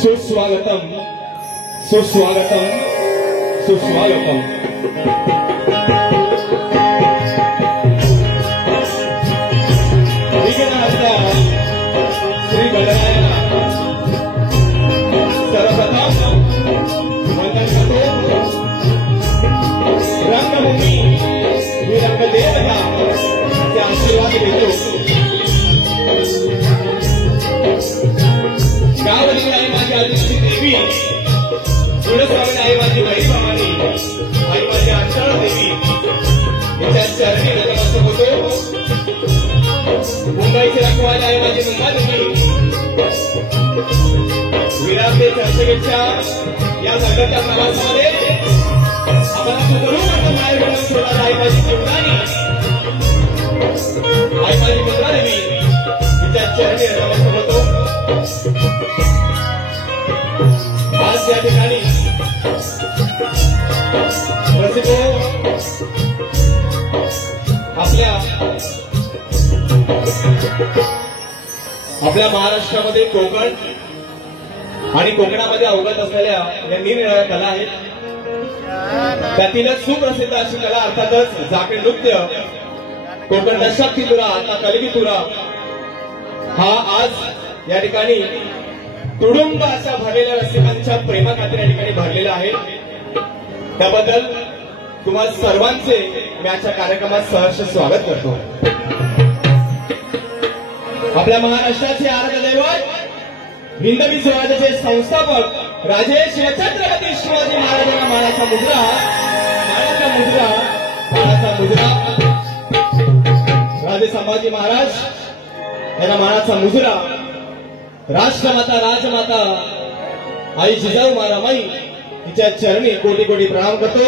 सुस्वागतम सुस्वागतम सुस्वागतम। श्री बलरायाला सर्वप्रथम वंदन करतो। रंगभूमी ही रंगदेवता ते आशीर्वाद देतो। गावली आहे माझी आदिशक्ती देवी, तुळजाभवानी आहे माझी बहीण भवानी, आई माझी अंतळ देवी, तिच्या चरणी नतमस्तक होतो। मुंबईची रखवाली आहे माझी मुंबा देवी, विरामते चर्चगेटच्या या संघाच्या प्रवासामध्ये आम्हाला सुखरूप बाहेर घेऊन सोडणार आहे माझी जीवदानी, आई माझी मुंबा देवी, तिच्या चरणी नतमस्तक होतो। आज या ठिकाणी आपल्या महाराष्ट्रामध्ये कोकण आणि कोकणामध्ये अवगत असलेल्या या निरनिराळ्या कला आहेत। त्यातीलच सुप्रसिद्ध अशी कला अर्थातच झाके नृत्य, कोकण शक्ती तुरा आता कलगी तुरा हा आज या ठिकाणी तुडुंब अशा भरलेल्या रसिकांच्या प्रेमाखातीर या ठिकाणी भरलेला आहे। त्याबद्दल तुम्हा सर्वांचे मी आजच्या कार्यक्रमात सहर्ष स्वागत करतो। आपल्या महाराष्ट्राचे आराध्य दैवत हिंदवी स्वराज्याचे संस्थापक राजे शिवछत्रपती शिवाजी महाराजांना मानाचा मुजरा राजे संभाजी महाराज यांना मानाचा मुजरा राष्ट्रमाता राजमाता आई जिजाऊ मारामाई तिच्या चरणी कोटी कोटी प्रणाम करतो।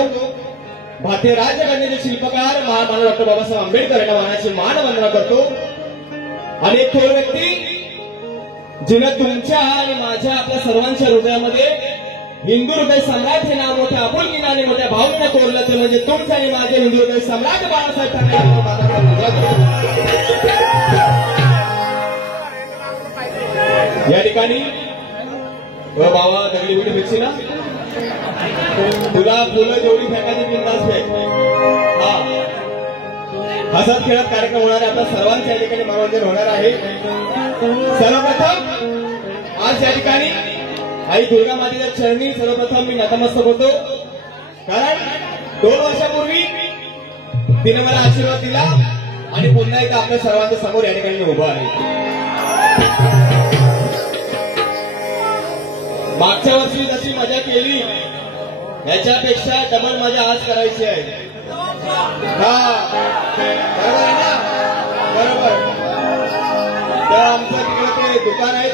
भारतीय राज्यघटनेचे शिल्पकार महामानव डॉक्टर बाबासाहेब आंबेडकर यांना मानाची मानवंदना करतो। आणि एक थोर व्यक्ती जिने तुमच्या आणि माझ्या आपल्या सर्वांच्या हृदयामध्ये हिंदू हृदय सम्राट हे नाव मोठ्या आपुलकीने मोठ्या भावनेने कोरलं ते म्हणजे तुमचं आणि माझे हिंदू हृदय सम्राट बाळासाहेब ठाकरे. या ठिकाणी बाबा दगडी बिडी फिरशी ना तुला फुलं जेवढी फेकायची बिंदास फेक. हा हसत खेळत कार्यक्रम होणार आहे. आपल्या सर्वांच्या या ठिकाणी मनोरंजन होणार आहे. सर्वप्रथम आज या ठिकाणी आई दुर्गा मातेच्या चरणी सर्वप्रथम मी नतमस्तक होतो. कारण 2 वर्षापूर्वी तिने मला आशीर्वाद दिला आणि पुन्हा एकदा आपल्या सर्वांच्या समोर या ठिकाणी उभा आहे. मागच्या वर्षी जशी मजा केली याच्यापेक्षा डबल मजा आज करायची आहे. हा बरोबर आहे ना? बरोबर. तर आमचं तिकडे ते दुकान आहे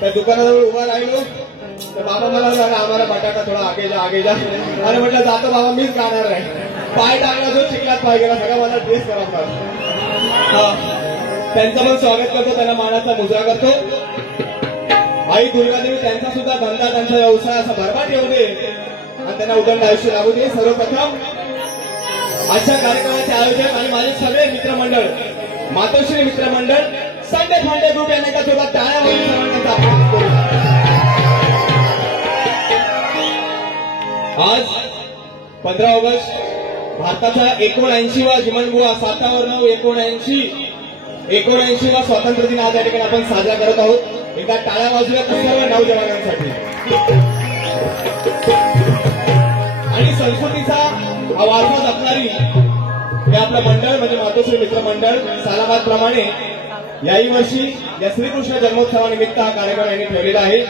त्या दुकानाजवळ उभा राहिलो तर बाबा मला झाला आम्हाला बटाटा थोडा आगे जा आणि म्हटलं जातो बाबा मीच गाणार नाही. पाय टाकला जो चिखलात पाय गेला सगळा मला ड्रेस करावा लागला. हा त्यांचं पण स्वागत करतो त्यांना मानाचा मुजरा करतो. आई दुर्गादेवी त्यांचा सुद्धा धंदा त्यांचा व्यवसाय असा भरभाट येऊ दे आणि त्यांना उदंड आयुष्य लागू दे. सर्वप्रथम अशा कार्यक्रमाचे आयोजक आणि माझे सगळे मित्रमंडळ मातोश्री मित्रमंडळ संडे फांडे ग्रुप यांना एका सोबत टाळ्या होईल सर्वांचा. आज 15 ऑगस्ट भारताचा 79वा जिमनबुवा 7/9/79 स्वातंत्र्य दिन आज या ठिकाणी आपण साजरा करत आहोत. एकदा टाळ्या वाजूया सर्व नौजवानांसाठी. आणि संस्कृतीचा वारसा जपणारी हे आपलं मंडळ म्हणजे मातोश्री मित्र मंडळ सालाबाद प्रमाणे याही वर्षी या श्रीकृष्ण जन्मोत्सवानिमित्त हा कार्यक्रम यांनी ठेवलेला आहे.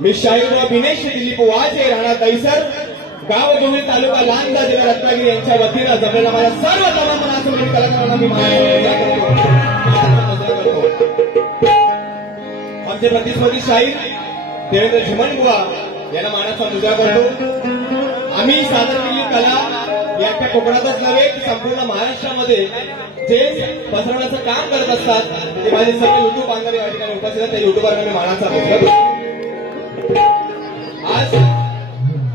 मी शाहीर व बिनेश दिलीप वाजे राणा दैसर गाव गोविंद तालुका लांजा जिल्हा रत्नागिरी यांच्या वतीनं जमलेल्या माझ्या सर्व तमाम मनासोबत कलाकारांना मी आमचे प्रतिस्पर्धी शाहीर देवेंद्र झिमनबुवा यांना मानाचा मुजरा करतो. आम्ही सादर केलेली कला या कोकणातच नव्हे संपूर्ण महाराष्ट्रामध्ये जे पसरवण्याचं काम करत असतात ते माझे सर्व युट्यूब बांधणारे या ठिकाणी उपस्थित आहेत. त्या युट्यूबरना मी मानाचा मुजरा करतो. आज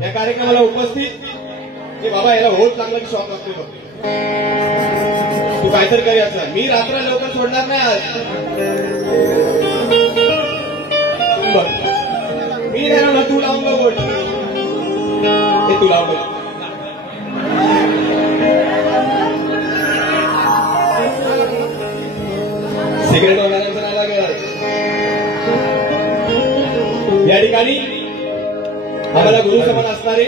या कार्यक्रमाला उपस्थित ते बाबा याला होत लागला की शॉक लागतो तू काहीतरी कर याचा. मी रात्र लवकर सोडणार नाही आज. मी नाही ना तू लावून बोल हे तू लावलं सिगरेट वगैरेचं नाही लागेल. या ठिकाणी आम्हाला गुरु समान असणारे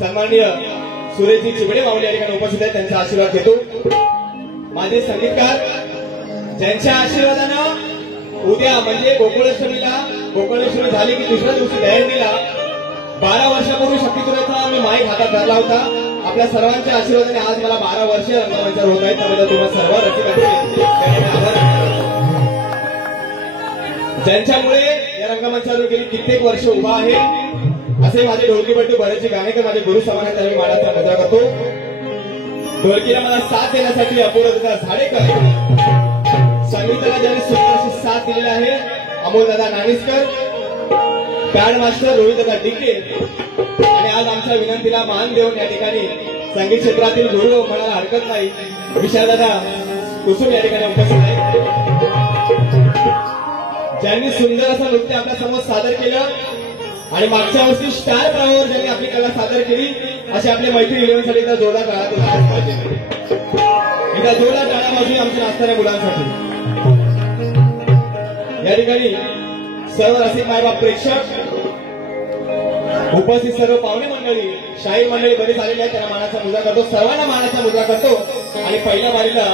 सन्माननीय सुरेशजी चिबडे माऊली या ठिकाणी उपस्थित आहेत. त्यांचा आशीर्वाद घेतो. माझे संगीतकार ज्यांच्या आशीर्वादानं उद्या म्हणजे गोकुळेश्वरी झाली की दुसऱ्या दिवशी दहीहंडीला 12 वर्षापूर्वी शक्तीसुरेचा मी माईक हातात धरला होता. आपल्या सर्वांच्या आशीर्वादाने आज मला 12 वर्ष रंगमंचावर होत आहेत. त्याबद्दल तुम्हाला सर्व रसिकांचे आभार. ज्यांच्यामुळे या रंगमंचावर गेली कित्येक वर्ष उभा आहे असे माझे ढोलकीपट्टू बरेचसे गाणेकर माझे गुरु समान आहेत. त्यांनी मानाचा मुजरा करतो. ढोलकीला मला साथ देण्यासाठी अपूर्वदा झाडेकर संगीताला ज्यांनी सुंदर अशी साथ दिलेली आहे अमोलदादा नानिसकर पॅड मास्टर रोहितदादा डिके आणि आज आमच्या विनंतीला मान देऊन या ठिकाणी संगीत क्षेत्रातील गुरु म्हणायला हरकत नाही विशालदादा कुसुम या ठिकाणी उपस्थित आहेत. ज्यांनी सुंदर असं नृत्य आपल्या समोर सादर केलं आणि मागच्या वर्षी स्टार प्रवाहावर ज्यांनी आपली कला सादर केली असे आपले मैत्री इलेव्हनसाठी एकदा जोरदार टाळ्या पाहिजे. एकदा जोरदार टाळ्या पाहिजे आमच्या नाचणाऱ्या मुलांसाठी. या ठिकाणी सर्व रसिक मायबाप प्रेक्षक उपस्थित सर्व पाहुणे मंडळी शाहीर मंडळी बरीच आलेली आहेत. त्यांना मानाचा मुजरा करतो. सर्वांना मानाचा मुजरा करतो आणि पहिल्या बारीला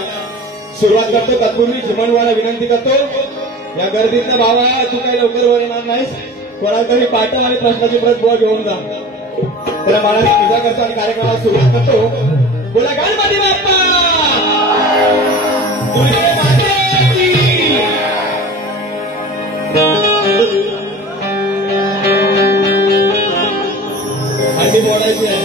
सुरुवात करतो. तत्पूर्वी जिमनवाला विनंती करतो या गर्दीतनं बाबा तू काही लवकर वर येणार नाहीस कोणाला तरी पाठव आणि प्रश्नाची प्रत बुवा घेऊन जा. त्याला मानाचा मुजरा करतो आणि कार्यक्रमाला सुरुवात करतो. बोला गणपती बाप्पा हंडी बोलायची आहे.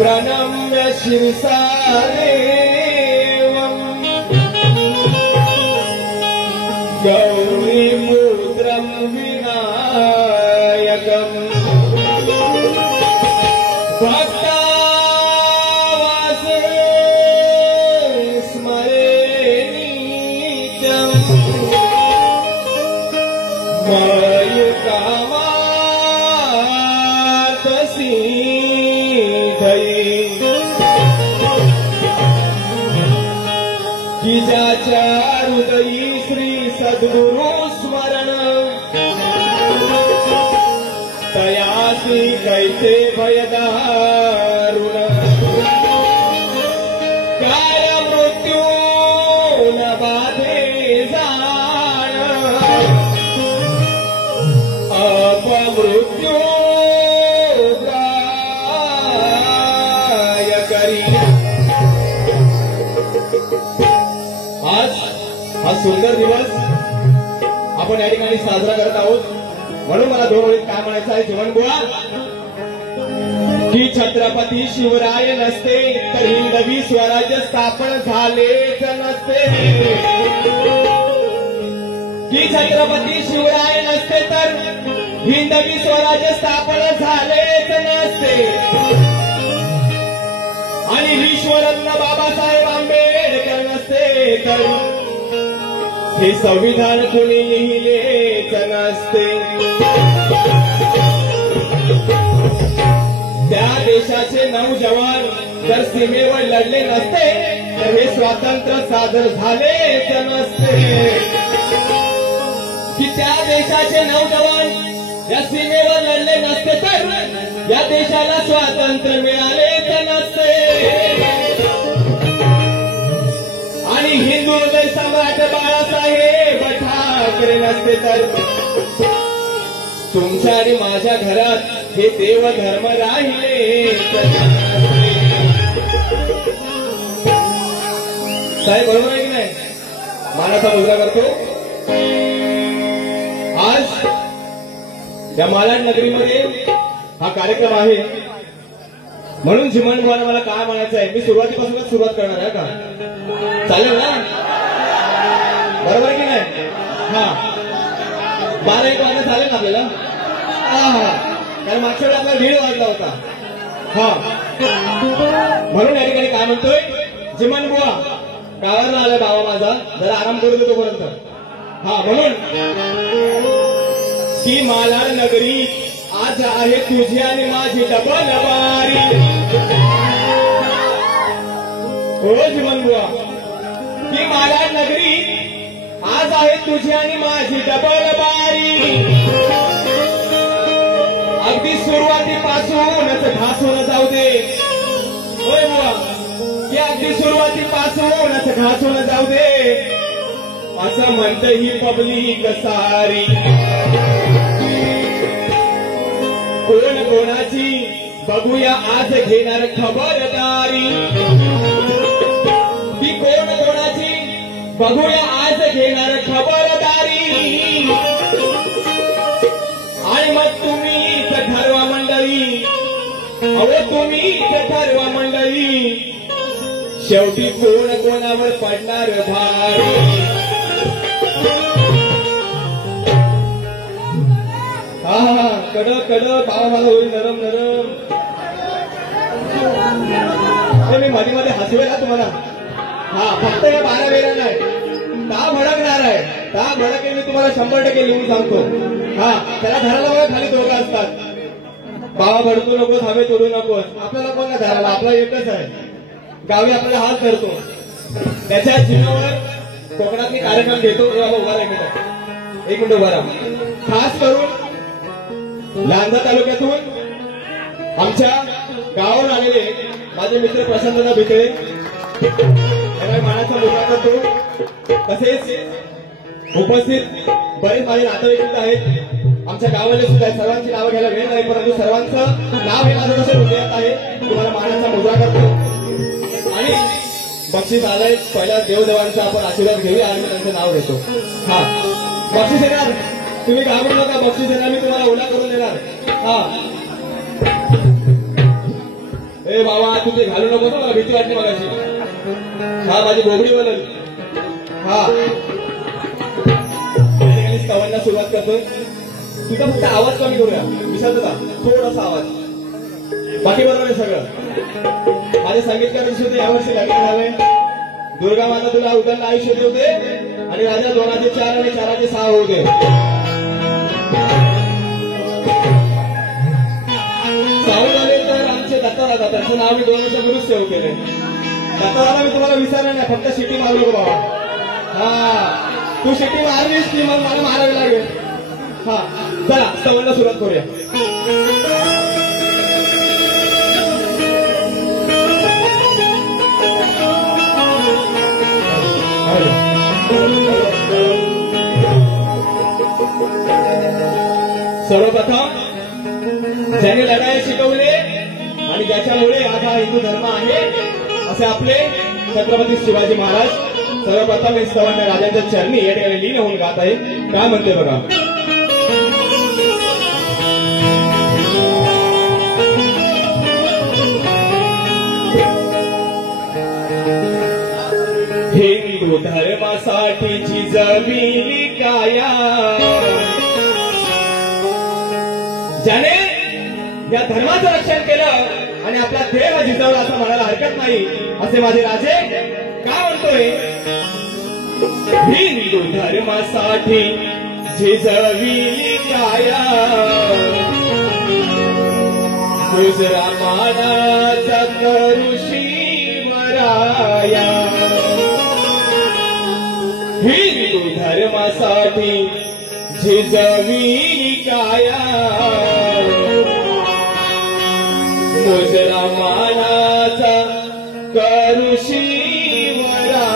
प्रणम्य शिरसा देवम् गौरीमुद्रं विनायकम् भक्तावासे स्मरे नित्यम् मयूकामातसी की ज्याच्या हृदयी श्री सद्गुरु स्मरण तयासी कैसे भयदारुण काय मृत्यू न बाधे जाण अपमृत्यू काय करी। आज हा सुंदर दिवस आपण या ठिकाणी साजरा करत आहोत म्हणून मला दोन ओळीत काय म्हणायचं आहे जीवन बुवा की छत्रपती शिवराय नसते तर हिंदवी स्वराज्य स्थापन झालेच नसते की छत्रपती शिवराय नसते तर हिंदवी स्वराज्य स्थापन झालेच नसते आणि विश्वरत्न बाबासाहेब आंबेडकर नसते तर हे संविधान कोणी लिहिलेच नसते। त्या देशाचे नौजवान जर सीमेवर लढले नसते तर हे स्वातंत्र्य साजर झालेच नसते की त्या देशाचे नौजवान या सीमेवर लढले नसते तर या देशाला स्वातंत्र्य मिळालेच नसते आणि हिंदू हृदय सम्राट बाळासाहेब ठाकरे नसते तर तुमच्या आणि माझ्या घरात हे देवधर्म राहिले। साहेब बरोबर आहे की नाही? मानाचा मुलगा करतो। आज या मालाड नगरीमध्ये हा कार्यक्रम आहे म्हणून जिमन बुवाला मला काय म्हणायचं आहे मी सुरुवातीपासूनच सुरुवात करणार आहे का चालेल ना बरोबर की नाही? हा 12-1 वाजता चालेल ना आपल्याला कारण मागच्या वेळी आपल्याला 1:30 वाजला होता हा म्हणून या ठिकाणी काय म्हणतोय जिमन बुवा गावाला आलाय बाबा माझा जरा आराम करू दे तोपर्यंत हा म्हणून की मालाड नगरी आज आहे तुझी आणि माझी डबल बारी हो जिमन बुवा की मालाड नगरी आज आहे तुझी आणि माझी डबल बारी अगदी सुरुवातीपासूनच घासून जाऊ दे होय बुवा की अगदी सुरुवातीपासूनच घासून जाऊ दे असं म्हणते ही पब्लिक सारी कोण कोणाची बघूया आज घेणार खबरदारी ती कोण कोणाची बघूया आज घेणार खबरदारी आणि मग तुम्हीच ठरवा मंडळी अहो तुम्हीच ठरवा मंडळी शेवटी कोण कोणावर पडणार भारी हा कडक कडक भावा माझा होईल नरम नरम मी मध्ये मध्ये हसवेल ना तुम्हाला हा फक्त या 12 वेळा नाही ता भडकणार आहे ता भडके मी तुम्हाला 100% लिहून सांगतो हा त्याला धरायला बघा खाली दोघं असतात बाबा भडकू नकोस हवे तोडू नकोस आपल्याला कोण नाही धरायला आपला एकच आहे गावी आपल्याला हात धरतो त्याच्या चिन्हावर कोकणातली कार्यक्रम घेतो बाबा उभा राहा एक मिनिट उभा राहा खास करून लांजा तालुक्यातून आमच्या गावावर आलेले माझे मित्र प्रशांतदा भितळे त्यांना मानाचा मुलगा करतो तसेच उपस्थित बरेच माझे नातेवाईक आहेत आमच्या गावाले सुद्धा सर्वांची नावं घ्यायला वेळ नाही परंतु सर्वांचं नाव हे माझं कसं हृदयात आहे तुम्हाला मानाचा मुलगा करतो आणि बक्षीस आलंय पहिल्या देवदेवांचा आपण आशीर्वाद घेऊया आणि त्यांचं नाव घेतो हा बक्षीस येणार तुम्ही घाबरू नका बक्षीस येणार मी तुम्हाला ओला करून देणार हा ए बाबा तू ते घालू नको मला भीती वाटली मगाशी. हा माझी बोबडी बनल. हा स्तवांना सुरुवात करतोय. तुझा फक्त आवाज कमी करूया विसरतो का थोडासा आवाज. बाकी बरोबर आहे सगळं. माझे संगीतकार विषय यावर्षी लग्न झालंय. दुर्गा माता तुला उदंड आयुष्य देऊ दे आणि राजा 2,4 आणि 4,6 होऊ दे. सावध आले तर आमचे दत्तादादा त्यांचं नाव मी 2 वर्षापूर्वीच सेव केले. दत्तादादा मी तुम्हाला विचारलं नाही फक्त शिटी मारू नको बाबा. हा तू शिटी मारलीस की मग मला मारावी लागेल. हा चला स्तवांना सुरुवात करूया. सर्वप्रथम ज्याने लढाई शिकवले आणि ज्याच्यामुळे आज हा हिंदू धर्म आहे असे आपले छत्रपती शिवाजी महाराज सर्वप्रथम हे स्तवांना राजांच्या चरणी या ठिकाणी लीन होऊन गात आहे. काय म्हणते बघा. हिंदू धर्मासाठी झिजविली काया ज्याने या धर्माचं रक्षण केलं आणि आपला देह झिजवला असं म्हणायला हरकत नाही असे माझे राजे. काय म्हणतोय. हिंदू धर्मासाठी झिजविली काया गुजरा मानाचा करू शिवराया. हिंदू धर्मासाठी झिजविली काया मुजरा मानाचा करू शिवराया.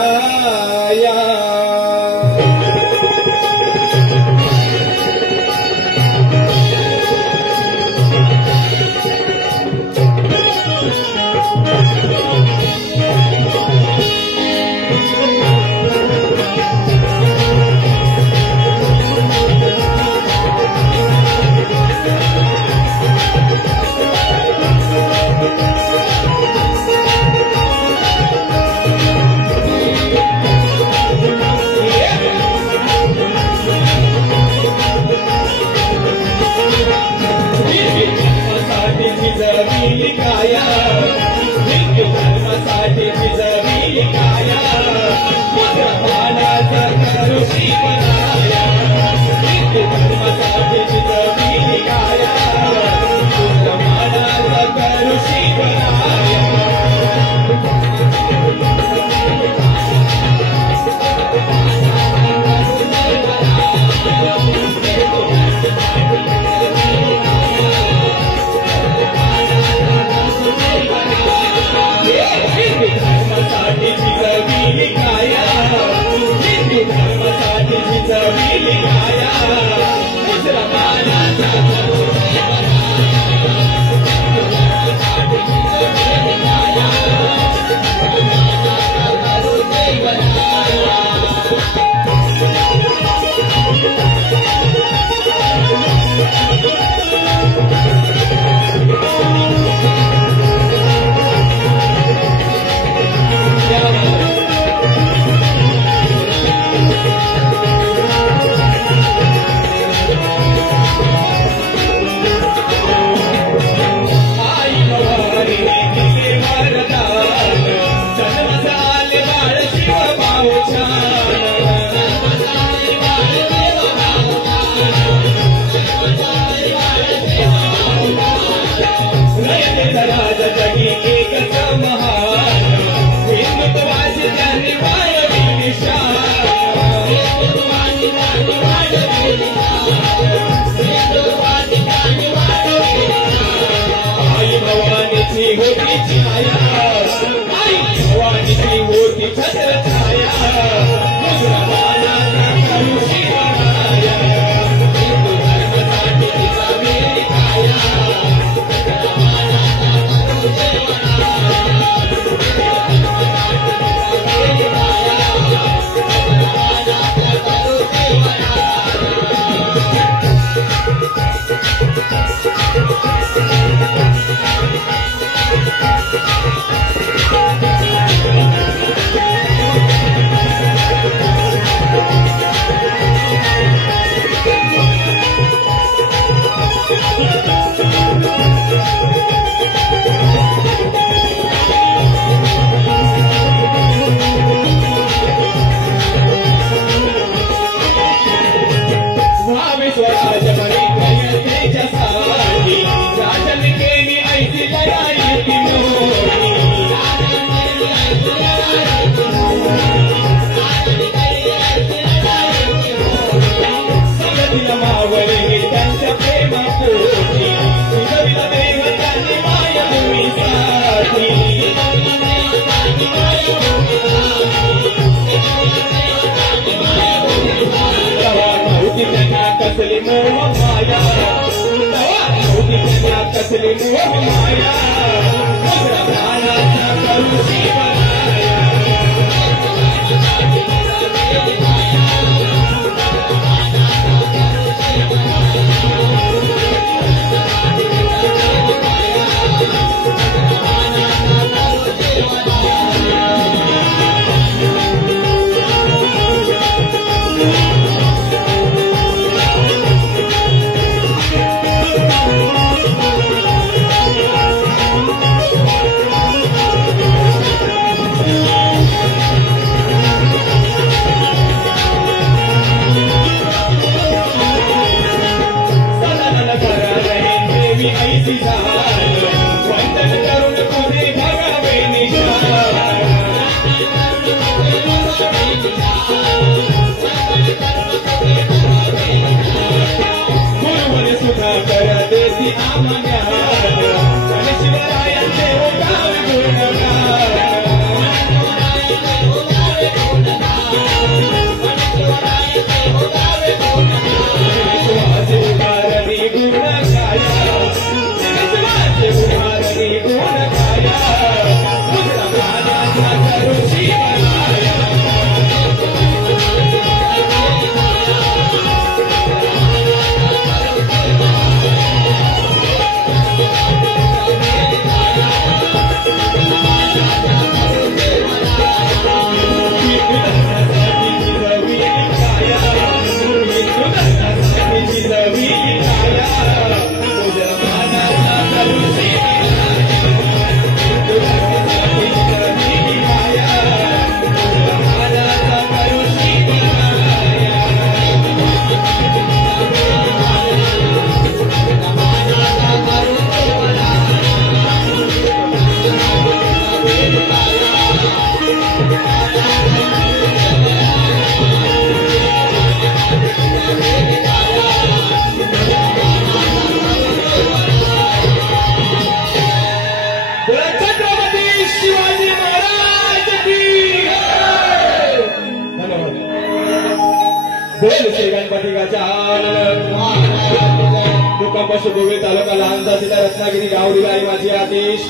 रत्नागिरी गाव दिलाय माझी आदेश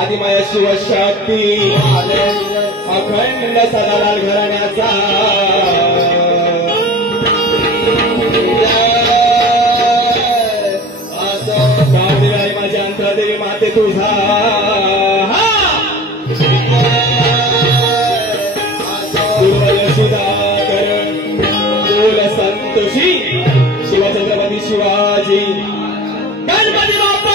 आदिमाया शिवशक्ती अखंड सदालाल घराण्याचा गाव दिलाय माझी अंतरदेवी माते तुझा सुधाकर बोल संतोषी शिवछत्रपती शिवाजी गणपती बाप्पा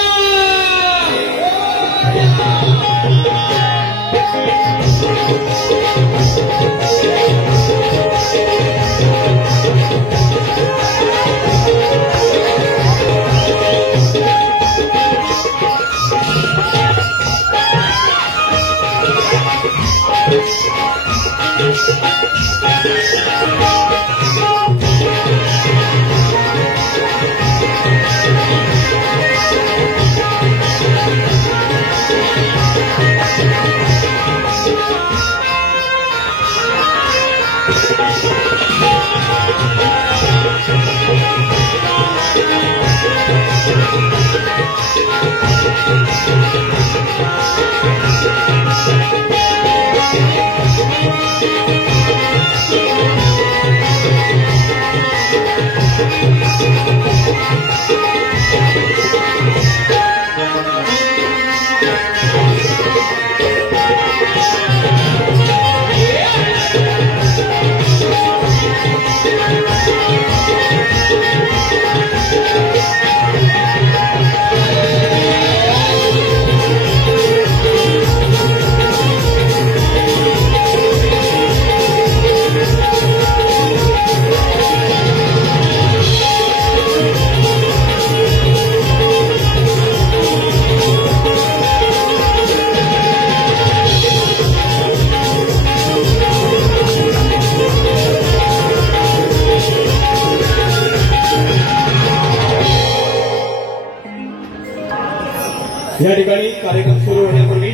या ठिकाणी कार्यक्रम सुरू होण्यापूर्वी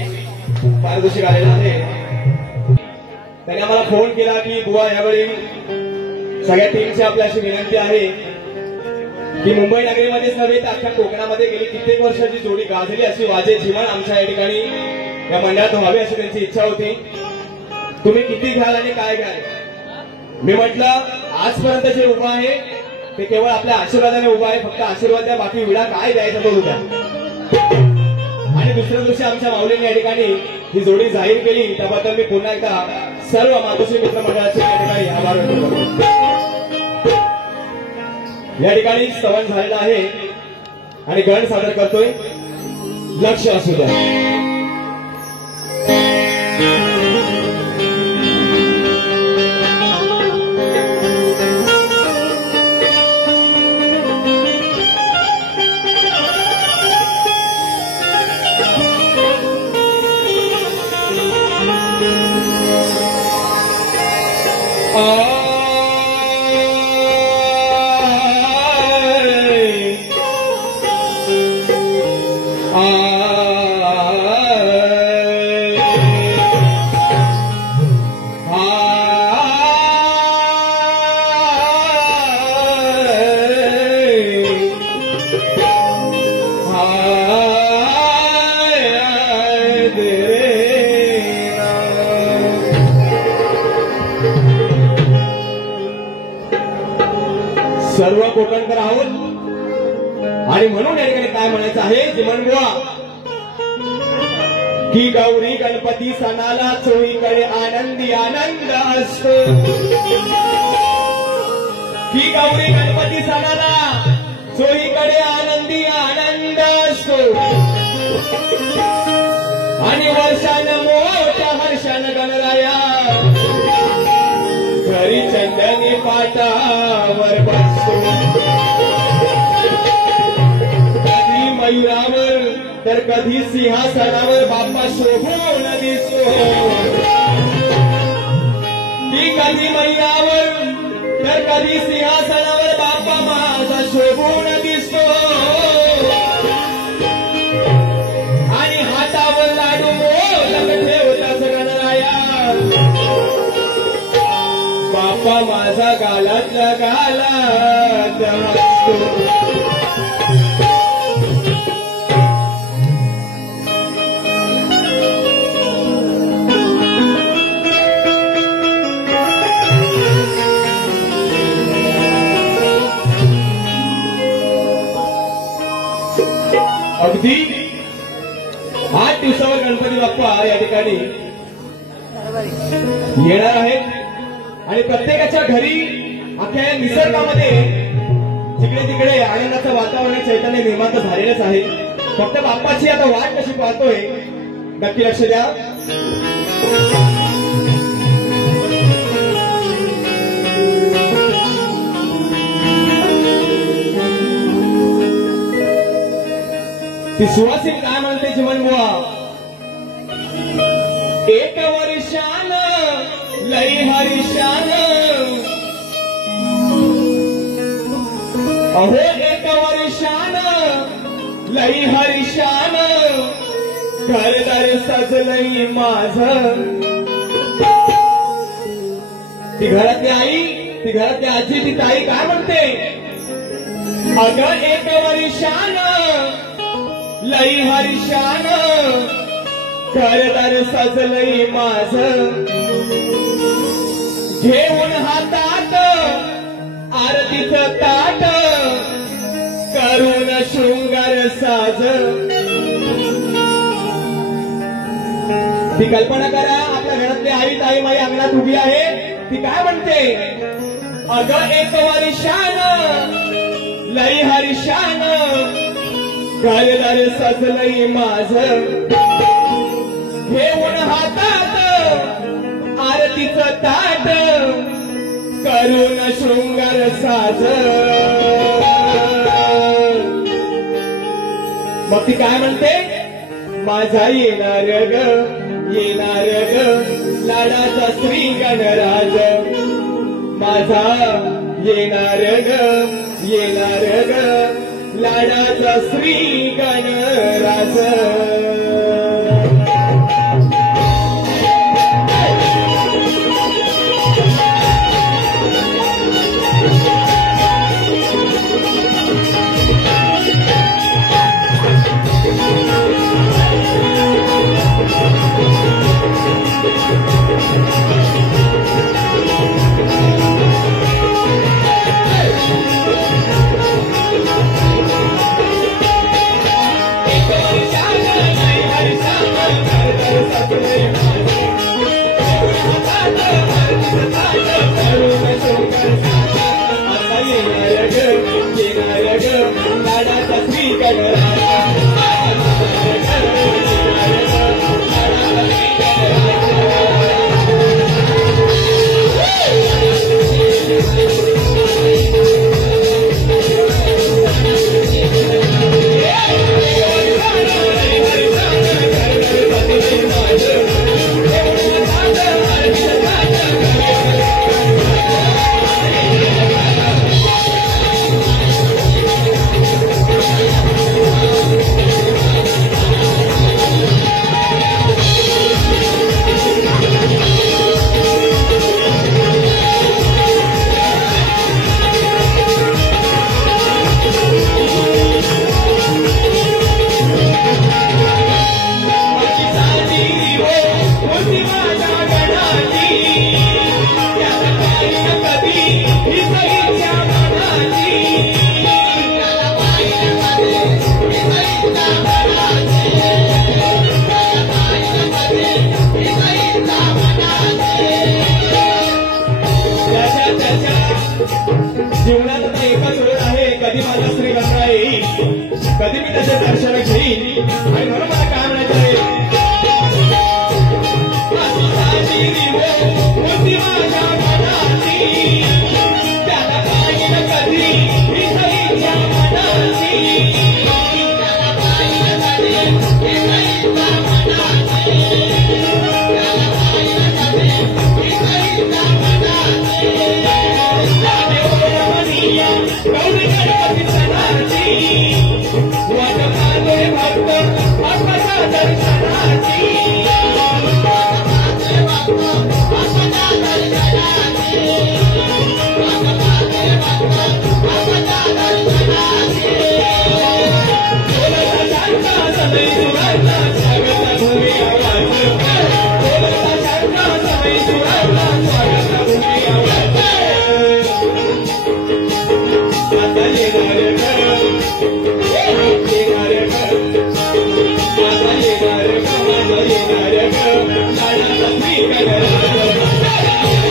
पारितोषिक आलेला आहे. त्याने आम्हाला फोन केला की बुवा यावेळी सगळ्या टीमची आपल्याशी विनंती आहे की मुंबई नगरीमध्येच नव्हे तर अख्ख्या कोकणामध्ये गेली कित्येक वर्षाची जोडी गाजली अशी वाजे जीवन आमच्या या ठिकाणी या मंडळात व्हावे अशी त्यांची इच्छा होती. तुम्ही किती घ्याल आणि काय घ्याल? मी म्हटलं आजपर्यंत जे उभं आहे ते केवळ आपल्या आशीर्वादाने उभं आहे. फक्त आशीर्वाद द्या, बाकी विडा काय द्यायचा तो द्या. आणि दुसऱ्या दिवशी आमच्या माऊलींनी या ठिकाणी ही जोडी जाहीर केली. त्याबद्दल मी पुन्हा एकदा सर्व मातोश्री मित्र मंडळाचे या ठिकाणी आभार व्यक्त करतो. या ठिकाणी स्तवन झालेला आहे आणि गण सादर करतोय लक्ष असू द्या. सर्व कोकणकर आहोत आणि म्हणून या ठिकाणी काय म्हणायचं आहे जीवनबुवा की गौरी गणपती सणाला चोहीकडे आनंदी आनंद असतो. की गौरी गणपती सणाला चोहीकडे आनंदी आनंद असतो आणि वर्षानं मोठ्या हर्षानं गणराया घरी चंदनी पाटावर बसतो. कधी मयुरावर तर कधी सिंहासनावर बाप्पा शोभून दिसतो. की कधी मयुरावर तर कधी सिंहासनावर बाप्पा माझा शोभून दिसतो. आणि हातावर लाडू मोदक ठेवताच गणराया बाप्पा माझा गालातला गालात असतो. अगदी 8 दिवसावर गणपती बाप्पा या ठिकाणी येणार आहेत आणि प्रत्येकाच्या घरी अख्ख्या निसर्गामध्ये जिकडे तिकडे आनंदाचं वातावरण चैतन्य निर्माण झालेलंच आहे. फक्त बाप्पाची आता वाट कशी पाहतोय नक्की लक्ष द्या. ती सुवासिनी काय म्हणते जीवनबुवा एक वर्षान लई हरिशान अहो एक वर्षान लई हरिशान घरदार सजलई माझं. ती घरातली आई, ती घरातली आजी, ती ताई काय म्हणते अगं एक वर्षान लई हरिशान घरदार सजलई माझं. घेऊन हातात आरतीचं ताट करून शृंगार साज. ती कल्पना करा, आपल्या घरातली आई ताई माई अंगणात उभी आहे. ती काय म्हणते? अगं एक वर्षान लई हर्षान घरदार सजलई माझ, घेऊन हातात आरतीचं ताट करून शृंगार साज. मग ती काय म्हणते? माझा येणार ग येणार ग लाडाचा श्री गणराज, माझा येणार ग येणार ग लाडाचा श्री गणराज. जीवनात आता एकच वेळ आहे, कधी माझा श्री गंगा येईल, कधी मी त्याचे दर्शन घेईल. आणि म्हणून मला काय म्हणायचं आहे? माझ्या मनाची त्याला पाहिजे कधी विसरीच्या मनाची, त्याला पाहिजे कधी विसरीच्या मनाची, त्याला पाहिजे कधी विसरीच्या मनाची. गौरी गणपती सणाची वाट पाहतोय भक्त बाप्पाच्या दर्शनाची, वाट पाहतोय भक्त बाप्पाच्या दर्शनाची, वाट पाहतोय भक्त बाप्पाच्या दर्शनाची. बोलता शांता सदै सुरांना स्वागत भूमी आवाज, बोलता शांता सदै सुरांना स्वागत भूमी आवाज. आता येणार ग येणार ग आता येणार ग माझा येणार ग लाडाचा श्री गणराज, येणार ग लाडाचा श्री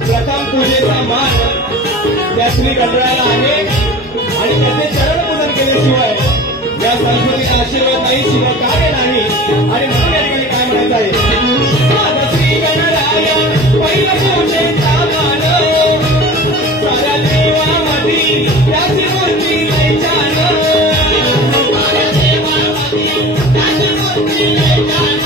प्रथम पूजेचा मान त्या श्री गणरायाला आहे. आणि त्याचे चरणपूजन केल्याशिवाय या संस्कृतीचा आशीर्वाद नाही, शिवाय कार्य नाही. आणि म्हणून या ठिकाणी काय म्हणायचं आहे? श्री गणराया पहिला पूजेचा मान, साऱ्या देवामधी त्याची मूर्ती लय छान, साऱ्या देवामधी त्याची मूर्ती लय छान.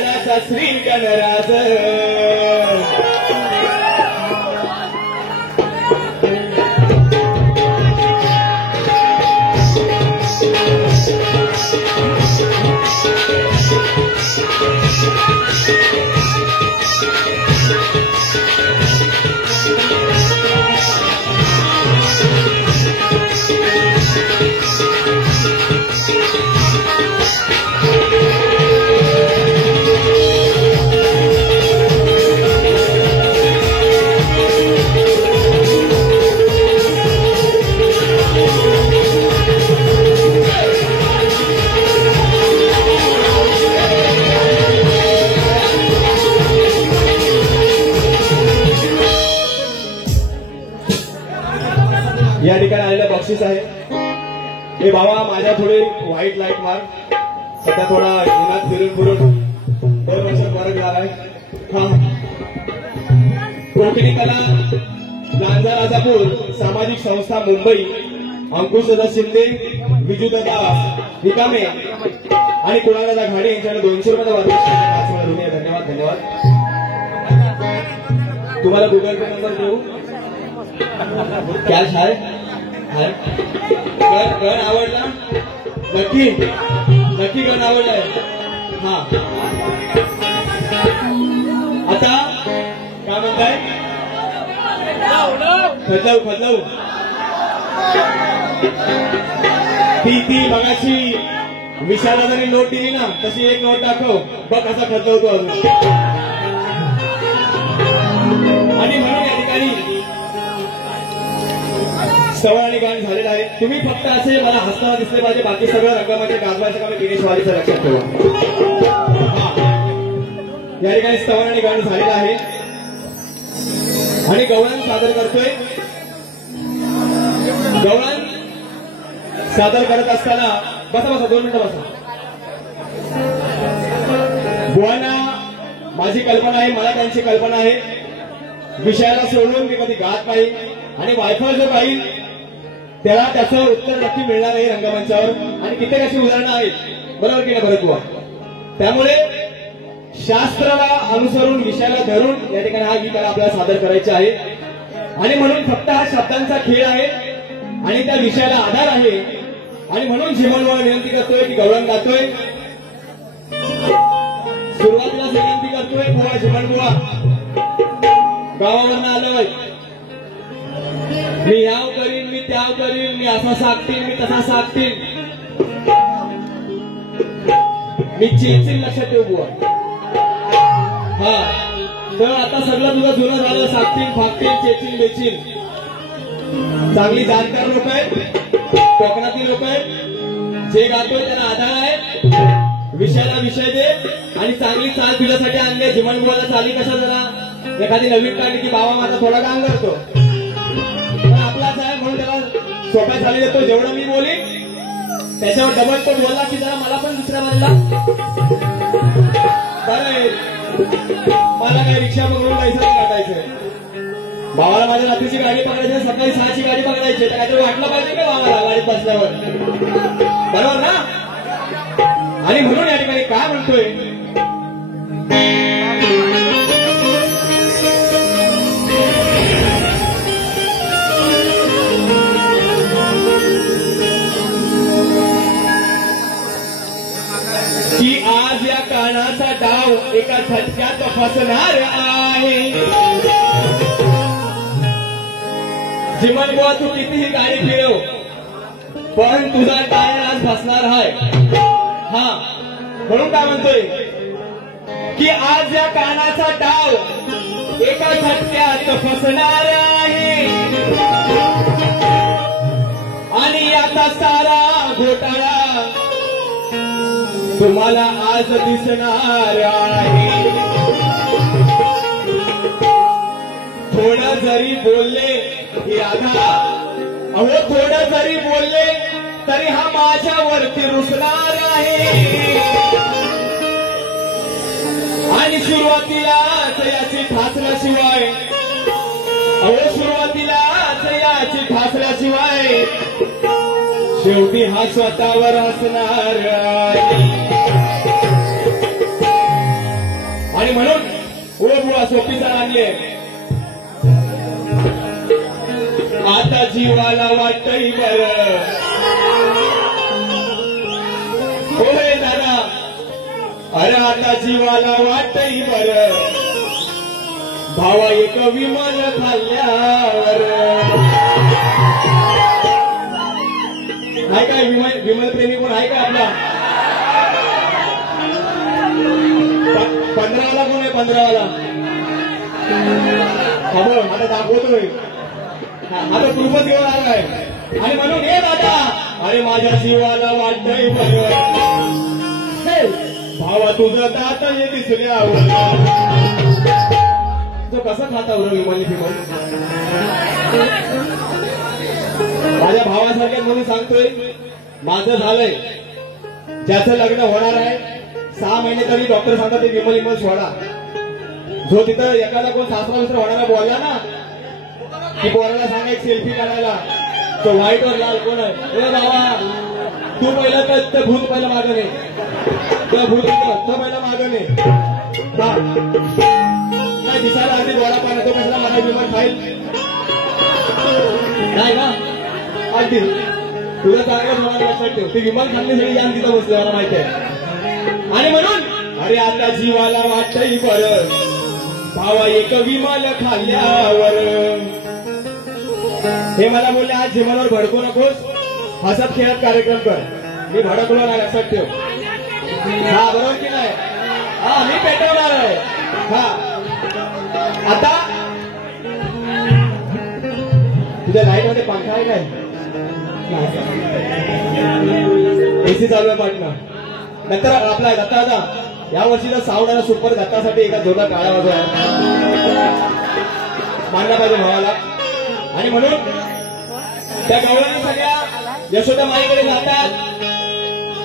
वाड्याचा श्री गणराज. या ठिकाणी आलेलं बक्षीस आहे. हे बाबा माझ्या पुढे व्हाईट लाईट मार. सध्या थोडा उन्हात फिरून 2 वर्ष फरक झालाय. हा कोकणी कला लांजा राजापूर सामाजिक संस्था मुंबई, अंकुशदादा शिंदे, विजूदादा निकामे आणि कुणालदादा घाडे यांच्याकडे 200 रुपये वाटले. धन्यवाद धन्यवाद. तुम्हाला गुगल पे नंबर देऊ. कॅश आहे. गण आवडला. नक्की नक्की गण आवडलाय. हा आता काय म्हणताय. खदलव ती बघाशी विशालाने नोट दिली ना, तशी एक नोट दाखव बघ कसा खदलवतो अजून. आणि म्हणून या ठिकाणी सवळ आणि गाण झालेलं आहे. तुम्ही फक्त असे मला हसताना दिसले पाहिजे, बाकी सगळं रंगामध्ये गाजवायचं काम दिनेश वारीचं लक्षात ठेवा. या ठिकाणी सवळ आणि गाण झालेलं आहे आणि गवळण सादर करतोय. गवळण सादर करत असताना बसा 2 मिनिटं बसा. बुवांना माझी कल्पना आहे, मला त्यांची कल्पना आहे. विषयाला सोडून मी कधी गात नाही आणि वायफळ जो पाहिल त्याला त्याचं उत्तर नक्की मिळणार नाही रंगमंचावर. आणि कित्येक अशी उदाहरणं आहेत, बरोबर की नाही भरत बुवा. त्यामुळे शास्त्राला अनुसरून विषयाला धरून या ठिकाणी हा गीत आपल्याला सादर करायचा आहे. आणि म्हणून फक्त हा शब्दांचा खेळ आहे आणि त्या विषयाला आधार आहे. आणि म्हणून झिमनबुवा विनंती करतोय की गवळण गातोय. सुरुवातीलाच विनंती करतोय बुवा झिमनबुवा गावावरनं आलोय. मी याव करीन, मी त्याव करीन, मी असा साकतील, मी तसा साकतील, मी चेचीन लक्षात ठेव बुवा. हा तर आता सगळं तुझं जुनं झालं. साकतील, फाकतील, चेचीन, बेचीन. चांगली जाणकार लोक आहेत, कोकणातील लोक आहेत. जे गातोय त्यांना आधार आहे. विषयाला विषय दे आणि चांगली चाल तुझ्यासाठी आणली. झिमनबुवाला चाली कशा जरा एखादी नवीन काढली की बाबा माझा थोडा गांग करतो, पण आपलाच आहे म्हणून त्याला सोप्या झाली देतो. जेवढं मी बोलीन त्याच्यावर डबल तो बोलला की जरा मला पण दुसऱ्या बाजूला बरं. मला काही रिक्षा पकडून जायचं नाही, काढायचंय. भावाला माझ्या रात्रीची गाडी पकडायची, सकाळी 6ची गाडी पकडायची. तर काहीतरी वाटलं पाहिजे का भावाला गाडीत बसल्यावर, बरोबर ना. आणि म्हणून या ठिकाणी काय म्हणतोय, की आज या कानाचा डाव एका झटक्यात फसणार आहे. झिमनबुवा तू कितीही गाडी फिरव पण तुझा टायर आज फसणार आहे. हा म्हणून काय म्हणतोय की आज या कानाचा डाव एका झटक्यात फसणार आहे आणि आता सारा घोटाळा तुम्हाला आज दिसणार आहे. थोडं जरी बोलले की राधा, अहो थोडं जरी बोलले तरी हा माझ्यावरती रुसणार आहे. आणि सुरुवातीलाच याची ठासल्याशिवाय, अहो सुरुवातीलाच याची ठासल्याशिवाय शेवटी हा स्वतःवर असणार आहे. म्हणे आता जीवाला वाटतंय बरं होय दादा अरे आता जीवाला वाटतंय बरं भावा एक विमान खाल्ल्यावर आहे काय विमान प्रेमी कोण आहे का आपला 15वाला कोण आहे 15वाला खबर आता दाखवतोय आता प्रूफच घेऊन आलाय आणि म्हणून हे दादा अरे माझ्या जीवाला वाटतंय भावा तुझं दात हे दिसल्यावर तो कसा खाता बरं विमानी फिमान माझ्या भावासारख्या म्हणून सांगतोय माझं झालंय ज्याचं लग्न होणार आहे 6 महिने तरी डॉक्टर सांगतात ते विमल सोडा जो तिथं एखादा कोण सासरा दुसरा होणारा बोलला ना की पोराला सांगा एक सेल्फी काढायला तो व्हाईट वर लाल कोण आहे बाबा तू पहिला तर भूत पहिला मागं नाही त्या भूत तो पहिला मागं नाही काय दिसायला अगदी गोळा पाण्यात तो कशाला मला विमान खाईल नाही का अगदी तुला चांगल्या प्रमाणे लक्षात ठेव ती विमान खाल्ली सगळी यान तिथं बसले मला माहिती आहे आणि म्हणून अरे आता जीवाला वाटतंय बरं भावा एक विमान खाल्ल्यावर हे मला बोलले आज जीवनावर भडकू नकोस हसत खेळत कार्यक्रम कर मी भडकलो नाही लक्षात ठेव हा बरोबर की नाही हा मी पेटवणार आहे हा आता तुझ्या लाईट मध्ये पंखा आहे काय एसी चालू आहे पाटणं नंतर आपला दत्ता दादा या वर्षीचा साऊंड सुपर दत्तासाठी एका जोरदार टाळ्या वाजवा मानला पाहिजे भावाला आणि म्हणून त्या गवळणी सगळ्या यशोदा माईकडे जातात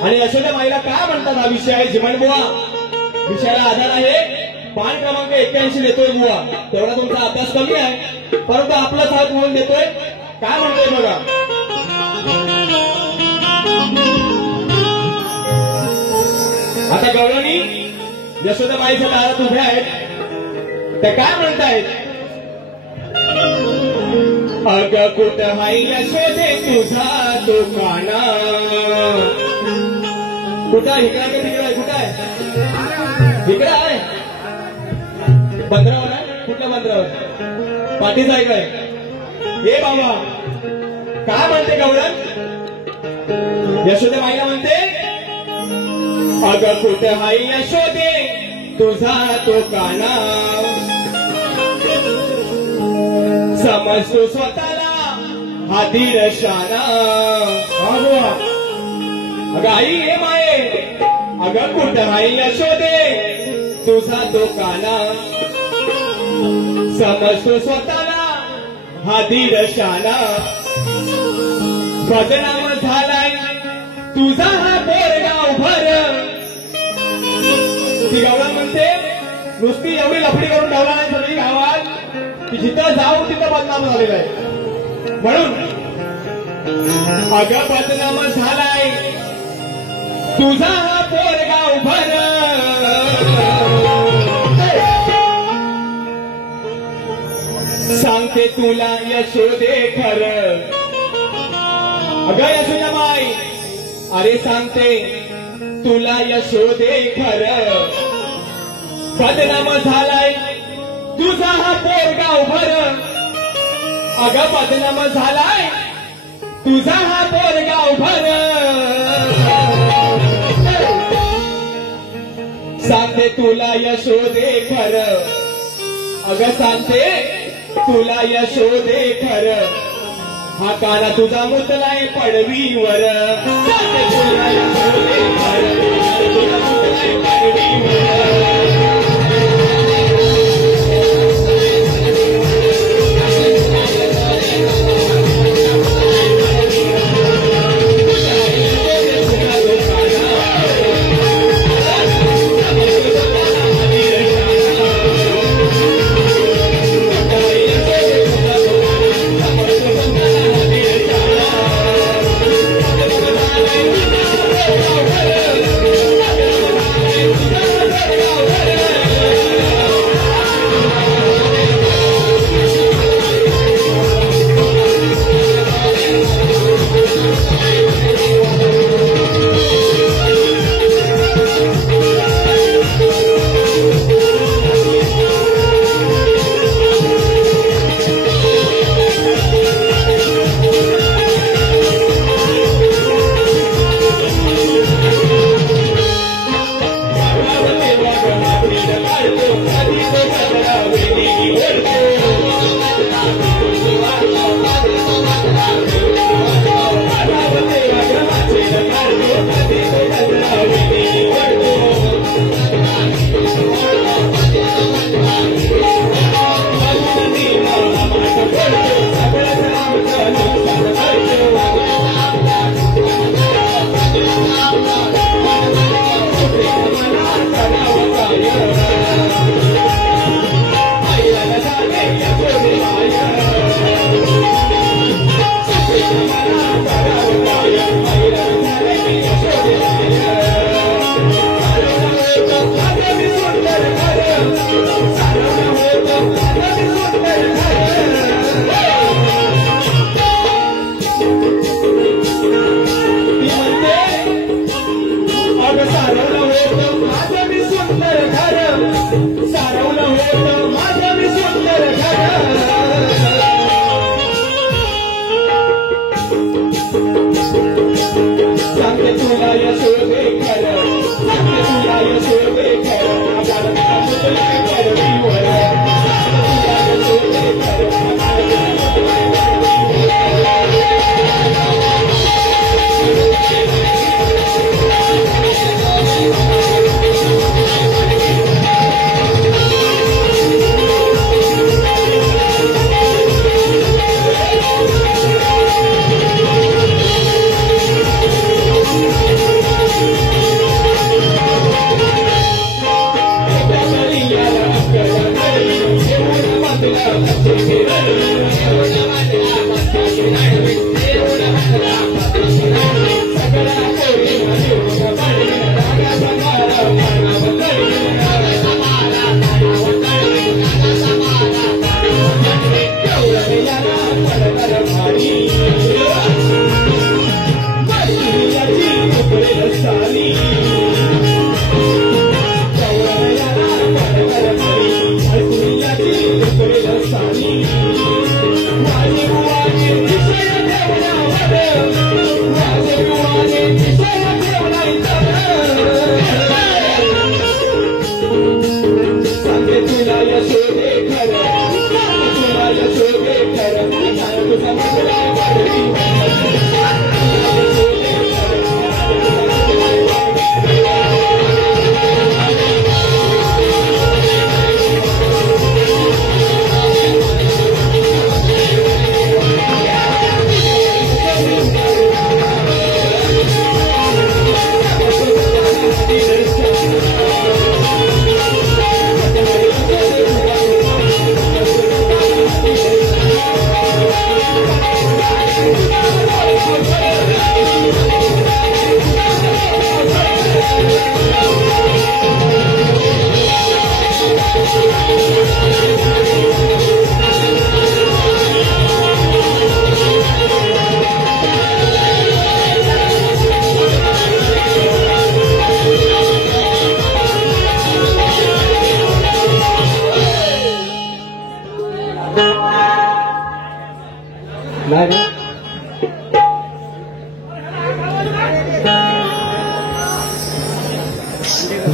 आणि यशोदा माईला काय म्हणतात हा विषय आहे जिमणबुवा विषयाला आधार आहे पान क्रमांक 81 देतोय बुवा तेवढा तुमचा अभ्यास कमी आहे परंतु आपला साथ म्हणून देतोय काय म्हणतोय बघा आता गवळणी यशोदा माईच्या दारात उभ्या आहेत त्या काय म्हणतायत अगं कुठं हाय यशोदे तुझा दुकाना कुठं इकडा का तिकडा कुठं आहे इकडं आहे बंदरावर आहे कुठल्या बंदरावर पाठीच आहे काय हे बाबा काय म्हणते गवळण यशोदे माईला म्हणते अगं कुठं हाय यशोदे तुझा तो काना समजतो स्वतःला हा दीडशाना अगं आई हे माये अगं कुठं हाय यशोदे तुझा तो काना समजतो स्वतःला हा दीडशाना बदनाम झालाय तुझा हा बोरगाव भर ती गावात म्हणते नुसती एवढी लफडी करून ठेवला नाही सगळी गावात की जिथं जाऊ तिथं बदनाम झालेला आहे म्हणून अगं बदनाम झालाय तुझा हा बोरगाव भर सांगते तुला यशोदे खरं अगं यशोदा माई अरे सांगते तुला यशोदे खरं बदनाम झालाय तुझा हा पोरगाव भर अगं बदनाम झालाय तुझा हा पोरगाव भर सांगते तुला यशोदे खरं अगं सांगते तुला यशोदे खरं हा काना तुझा मुतलाय पडवीवर सांगते तुला यशोदे खरं तुझा मुतलाय पडवीवर वाढतो कधी तो गजरा वेली ओढतो आरावते आगमाचे काढतो कधी तो गजरा वेली ओढतो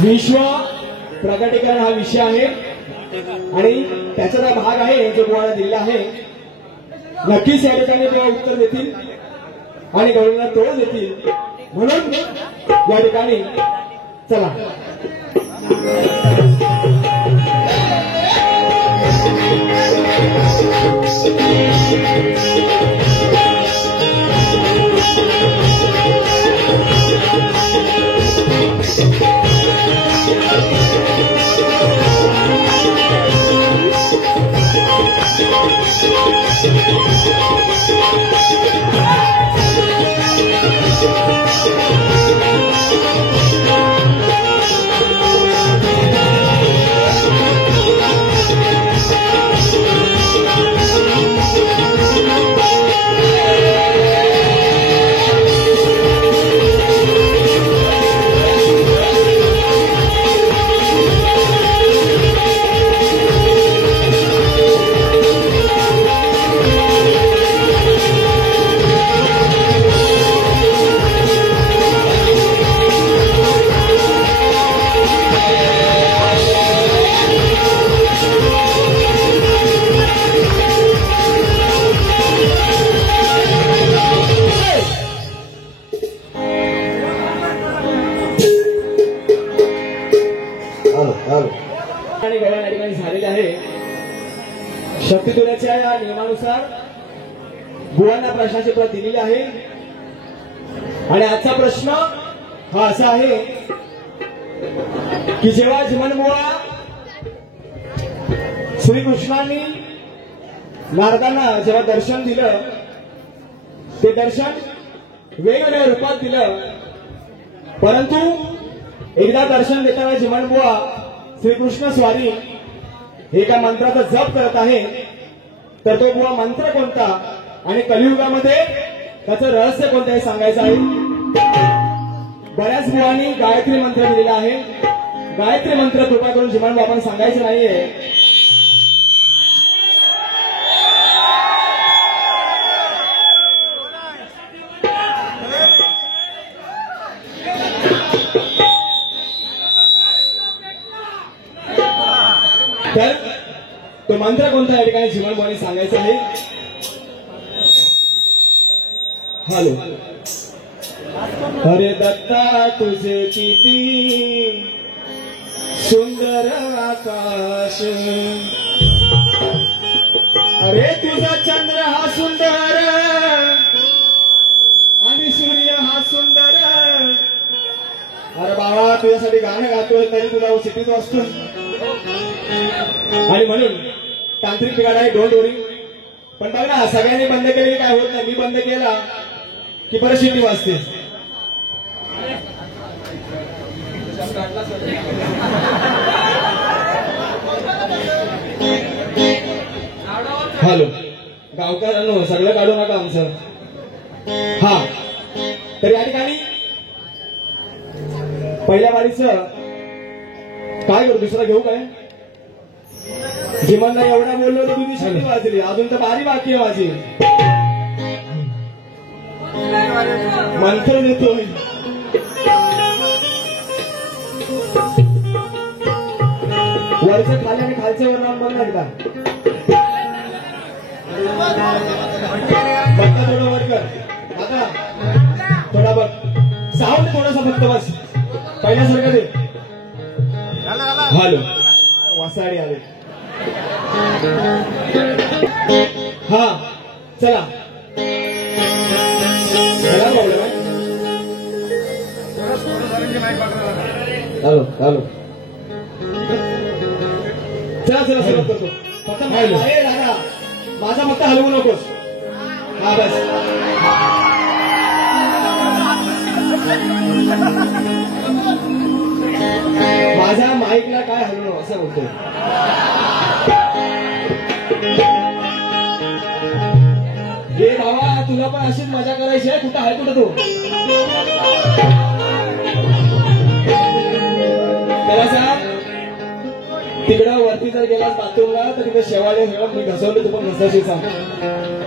विश्व प्रकटीकरण हा विषय आहे आणि त्याचा भाग आहे जो तुम्हाला दिलेला आहे. नक्कीच या ठिकाणी तेव्हा उत्तर देतील आणि गौरवला तोड देतील म्हणून या ठिकाणी चला आणि घड्याळ या ठिकाणी झालेले आहे. शक्तितुल्याच्या या नियमानुसार बुवांना प्रश्नाची प्रत दिलेली आहे आणि आजचा प्रश्न हा असा आहे की जेव्हा जिमनबुवा श्रीकृष्णांनी नारदांना जेव्हा दर्शन दिलं, ते दर्शन वेगवेगळ्या रूपात दिलं, परंतु एकदा दर्शन देताना जिमनबुवा श्रीकृष्ण स्वारी एका मंत्राचा जप करत आहे. तर तो बुवा मंत्र कोणता आणि कलियुगामध्ये त्याचं रहस्य कोणतं हे सांगायचं आहे. बऱ्याच बुवांनी गायत्री मंत्र दिलेला आहे. गायत्री मंत्र कृपा करून जिमनबुवा आपण सांगायचं नाहीये. तर तो मंत्र कोणता या ठिकाणी जिमनबुवांनी सांगायचा आहे. हॅलो. अरे दत्ता तुझे किती सुंदर आकाश, अरे तुझा चंद्र हा सुंदर आणि सूर्य हा सुंदर. अरे बाबा तुझ्यासाठी गाणं गातोय तरी तुला सिटीत वाचतो. आणि म्हणून तांत्रिक बिघाड आहे, डोंट वरी. पण बघ ना, सगळ्यांनी बंद केले काय होत नाही. मी बंद केला की परत शिटी वाजते. हॅलो. गावकऱ्यांनो सगळं काढू नका आमचं. हा, तर या ठिकाणी पहिल्या वारीचं काय करू, दुसरा घेऊ काय. जिमनला एवढा बोललो तर तुझी शिटी वाजली, अजून तर बारी बाकी आहे माझी. मंत्र देतोय. वरचं खाली आणि खालच्या वर नाम बघ एकदा. बघता थोडं वर कर आता, थोडा बघ. साऊंड थोडासा फक्त बस, पहिल्यासारखं दे. हॅलो. वासाडी आले. हा चला. Hello hello. चला चला सुरुवात करतो. फक्त दादा माझा फक्त हलवू नकोस. हा बस. माझ्या माईकला काय हलवू असं बोलतोय. हे बाबा तुला पण अशीच मजा करायची आहे. कुठं आहे कुठं तू. त्याला सांग तिकडं वरती जर गेलास बाथरूमला तर तिकडे शेवाळे सगळं मी घसवलं, तू पण घसवशील सांग.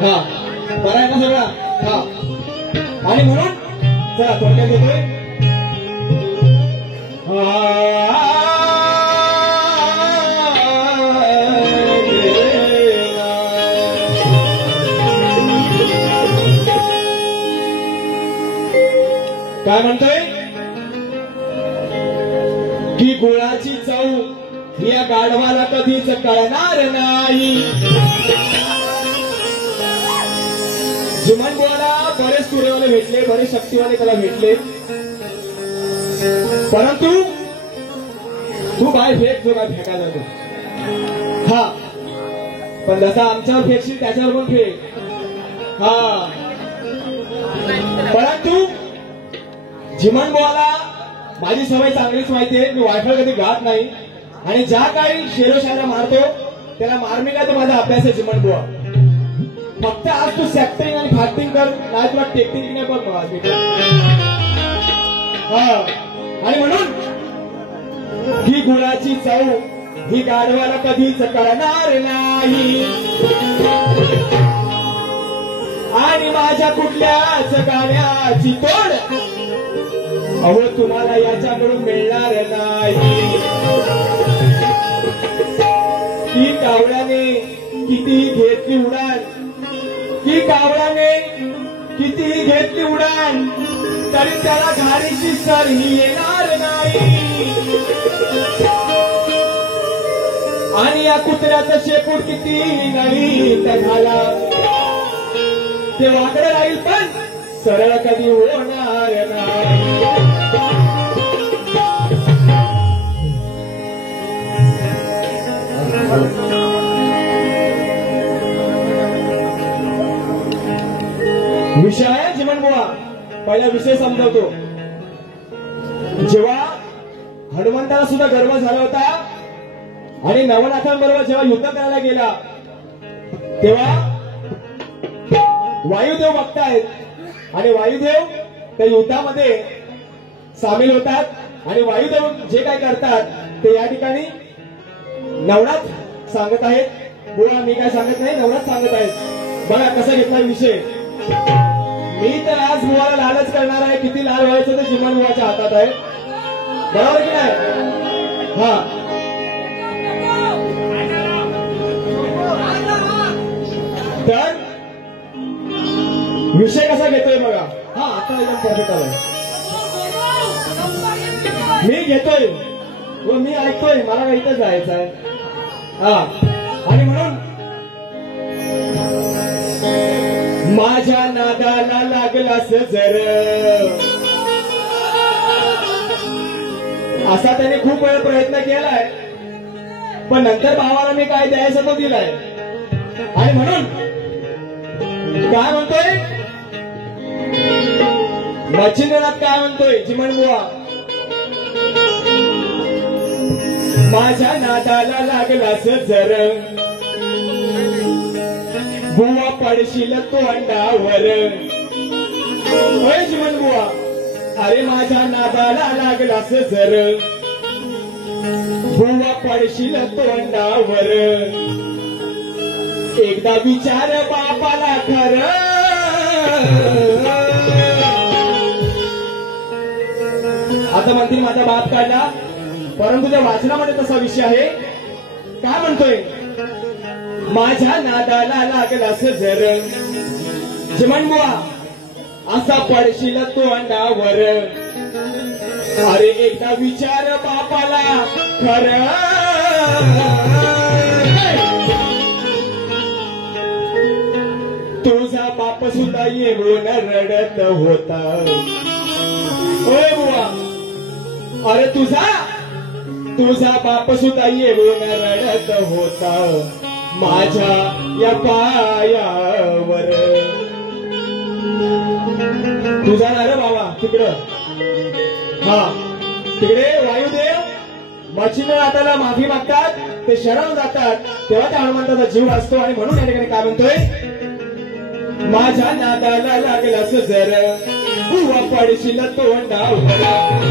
हा बरं आहे ना सगळा. हा आणि म्हणून चला थोडक्यात घेतोय. काय म्हणतोय की गुळाची चव या गाढवाला कधीच कळणार नाही. जिमनबुवाला बरेच सूर्यवाले भेटले, बरेच शक्तिवाले त्याला भेटले, परंतु तू बाय फेक जो काय फेकायला जातो. हा पण जसा आमच्यावर फेकशील त्याच्यावर पण फेक. हा परंतु जिमनबुवाला माझी सवय चांगलीच माहितीये. मी वायफाय कधी घात नाही आणि ज्या काही शेरोशायरा मारतो त्याला मार्मिक आहे. तो माझा अभ्यास आहे जिमनबुवा. फक्त आज तू सॅक्टिंग आणि फास्टिंग कर, नाही तुला टेक्निक नाही बघ मला. हा आणि म्हणून ही गुळाची चव ही गाढवाला कधीच कळणार नाही आणि माझ्या कुठल्याच गाण्याची तोड अहो तुम्हाला याच्याकडून मिळणार नाही. की कावळ्याने किती घेतली उडान, की कावळ्याने किती घेतली उडान तरी त्याला घारीची सर ही येणार नाही. त्या कुत्र्याचं शेपूट किती नळीत घाला, ते वाकडं राहील पण सरळ कधी होणार नाही. विषय आहे जीवनबुवा. पहिला विषय समजावतो. जेव्हा हनुमंताला सुद्धा गर्व झाला होता आणि नवनाथांबरोबर जेव्हा युद्ध करायला गेला तेव्हा वायुदेव बघतायत आणि वायुदेव त्या युद्धामध्ये सामील होतात आणि वायुदेव जे काय करतात ते या ठिकाणी नवनाथ सांगत आहेत. बुवा मी काय सांगत नाही, नवनाथ सांगत आहेत. बघा कसा घेतला विषय. मी तर आज बुवाला लालच करणार आहे. किती लाल व्हायचं ते जिमन बुवाच्या हातात आहे. बरोबर की नाही? हा तर विषय कसा घेतोय बघा. हा आता एकदम परफेक्ट आलाय. मी घेतोय व मी ऐकतोय. मला काही इथं जायचं आहे. हा आणि म्हणून माझ्या नादाला लागलास जर, असा त्याने खूप वेळ प्रयत्न केलाय पण नंतर भावाला मी काय द्यायचं तो दिलाय. आणि म्हणून काय म्हणतोय मच्छिंद्रनाथ, काय म्हणतोय चिमणबुवा. माझ्या नादाला लागलास जर बुवा पडशील तोंडावर. होय चिमणबुवा, अरे माझ्या नादाला लागलास जर बुवा पडशील तोंडावर. एकदा विचार बापाला खरं. आता म्हणतील माझा बाप काढला, परंतु त्या वाचनामध्ये तसा विषय आहे. काय म्हणतोय माझ्या नादाला लागलास जर चिमणबुवा असा पडशील तोंडावर. अरे एकदा विचार बापाला खरं. तुझा बाप सुद्धा येऊन रडत होता. होय बुवा, अरे तुझा बाप सुद्धा येऊन रडत होता माझ्या या पायावर. तुझा ना रे बाबा तिकडं. हा तिकडे वायुदेव मच्छिंद्रनाथाला माफी मागतात, ते शरण जातात, तेव्हा त्या हनुमंताचा जीव असतो. आणि म्हणून या ठिकाणी काय म्हणतोय माझ्या नादाला लागलास जर बुवा पडशील तोंडावर.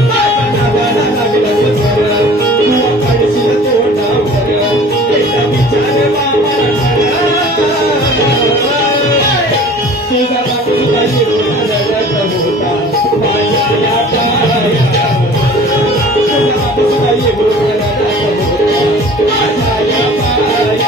माझ्या नादाला लागलास जर बुवा पडशील तोंडावर. एकदा विचार बाबाला तुझा बाप सुद्धा येऊन रडत होता माझ्या या पायावर. तुझा बाप सुद्धा येऊन रडत होता माझ्या या पायावर.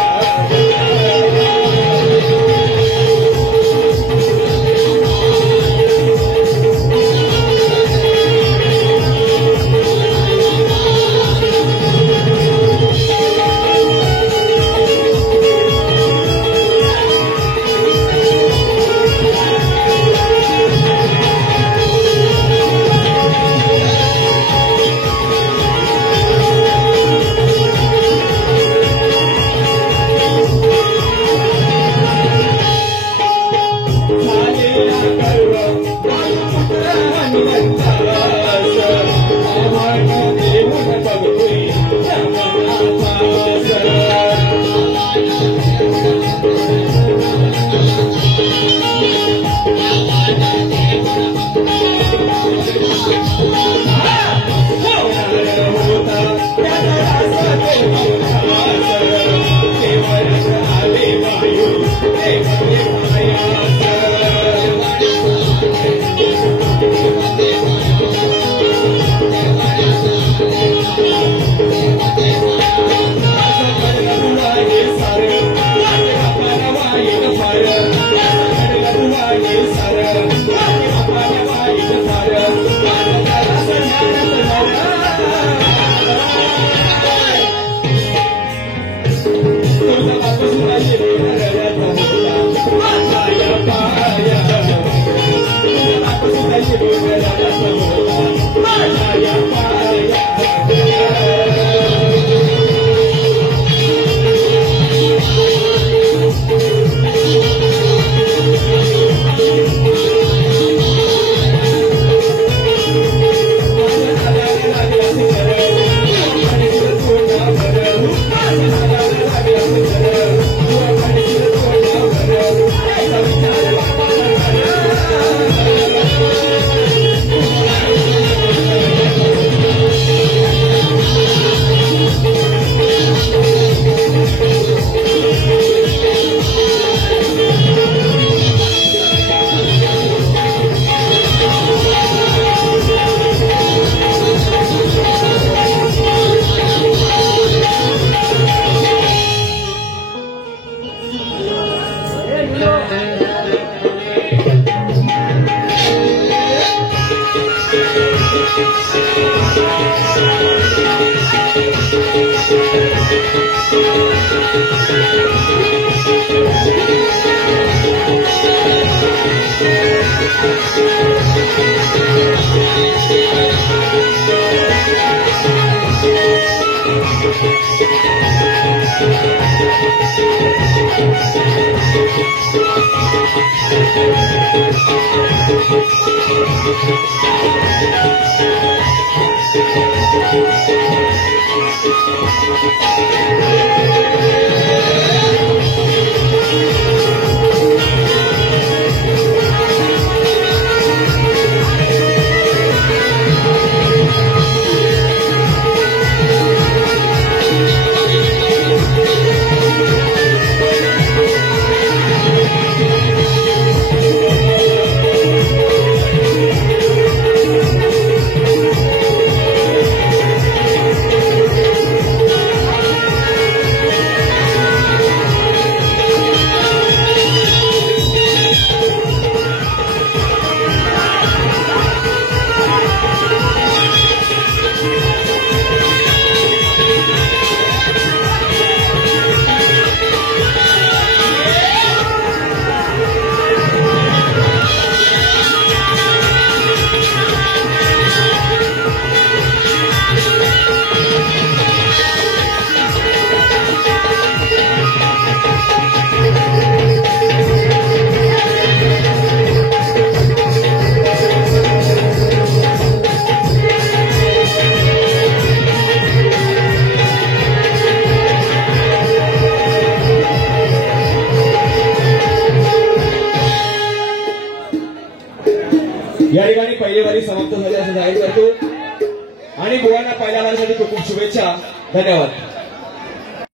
या ठिकाणी पहिली वारी समाप्त झाली असं जाहीर करतो आणि बुवांना पहिल्या वारीसाठी खूप खूप शुभेच्छा. धन्यवाद.